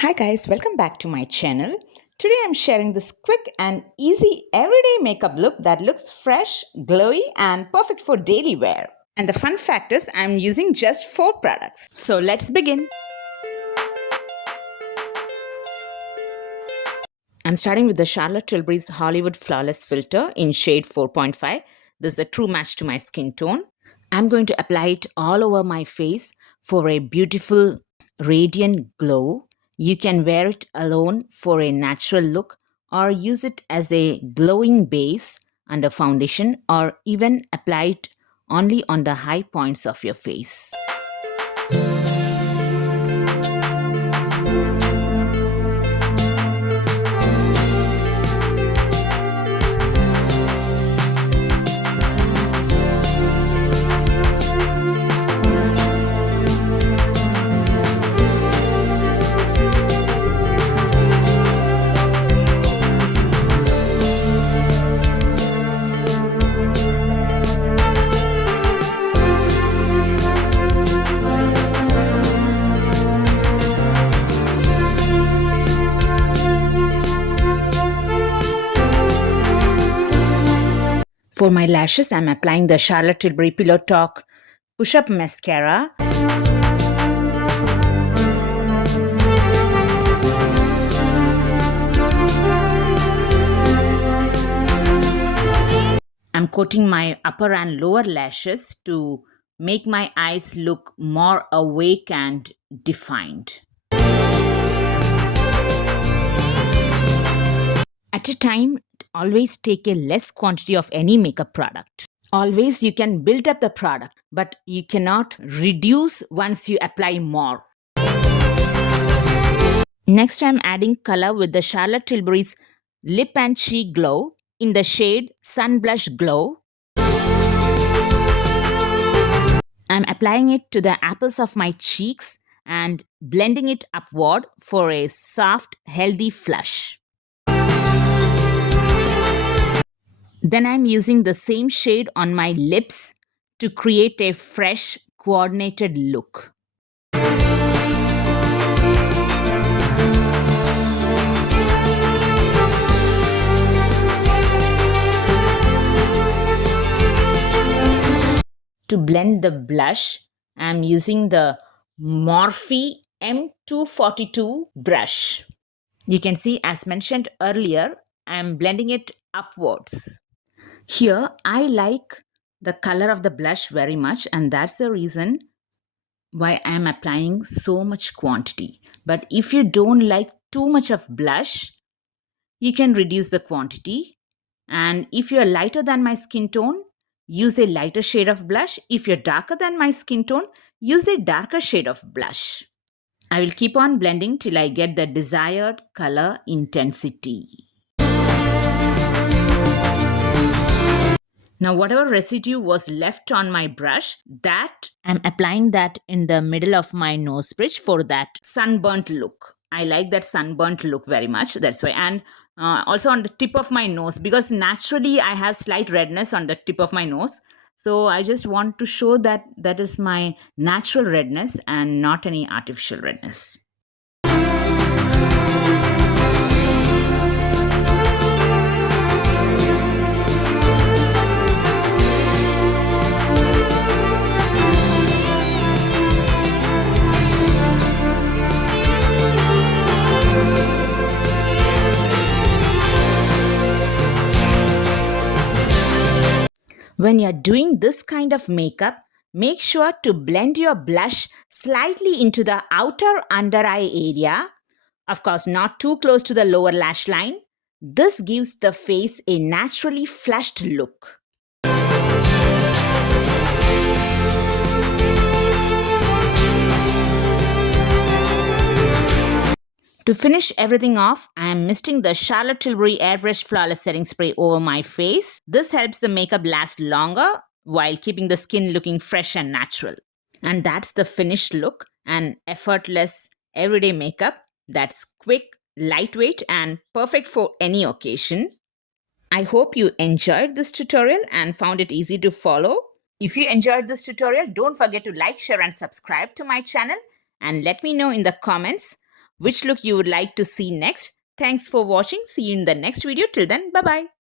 Hi guys, welcome back to my channel. Today I'm sharing this quick and easy everyday makeup look that looks fresh, glowy and perfect for daily wear. And the fun fact is I'm using just 4 products. So let's begin. I'm starting with the Charlotte Tilbury's Hollywood Flawless Filter in shade 4.5. This is a true match to my skin tone. I'm going to apply it all over my face for a beautiful radiant glow. You can wear it alone for a natural look or use it as a glowing base under foundation or even apply it only on the high points of your face. For my lashes, I'm applying the Charlotte Tilbury Pillow Talk Push-Up Mascara. I'm coating my upper and lower lashes to make my eyes look more awake and defined. At a time, always take a less quantity of any makeup product. Always you can build up the product, but you cannot reduce once you apply more. Next, I'm adding color with the Charlotte Tilbury's Lip and Cheek Glow in the shade Sun Blush Glow. I'm applying it to the apples of my cheeks and blending it upward for a soft, healthy flush. Then I'm using the same shade on my lips to create a fresh, coordinated look. To blend the blush, I'm using the Morphe M242 brush. You can see, as mentioned earlier, I'm blending it upwards. Here, I like the color of the blush very much, and that's the reason why I'm applying so much quantity. But if you don't like too much of blush, you can reduce the quantity. And if you're lighter than my skin tone, use a lighter shade of blush. If you're darker than my skin tone, use a darker shade of blush. I will keep on blending till I get the desired color intensity. Now, whatever residue was left on my brush, that I'm applying that in the middle of my nose bridge for that sunburnt look. I like that sunburnt look very much. That's why. And also on the tip of my nose, because naturally I have slight redness on the tip of my nose. So I just want to show that that is my natural redness and not any artificial redness. When you're doing this kind of makeup, make sure to blend your blush slightly into the outer under eye area. Of course, not too close to the lower lash line. This gives the face a naturally flushed look. To finish everything off, I am misting the Charlotte Tilbury Airbrush Flawless Setting Spray over my face. This helps the makeup last longer while keeping the skin looking fresh and natural. And that's the finished look, an effortless everyday makeup that's quick, lightweight, and perfect for any occasion. I hope you enjoyed this tutorial and found it easy to follow. If you enjoyed this tutorial, don't forget to like, share, and subscribe to my channel. And let me know in the comments which look you would like to see next. Thanks for watching. See you in the next video. Till then, bye bye.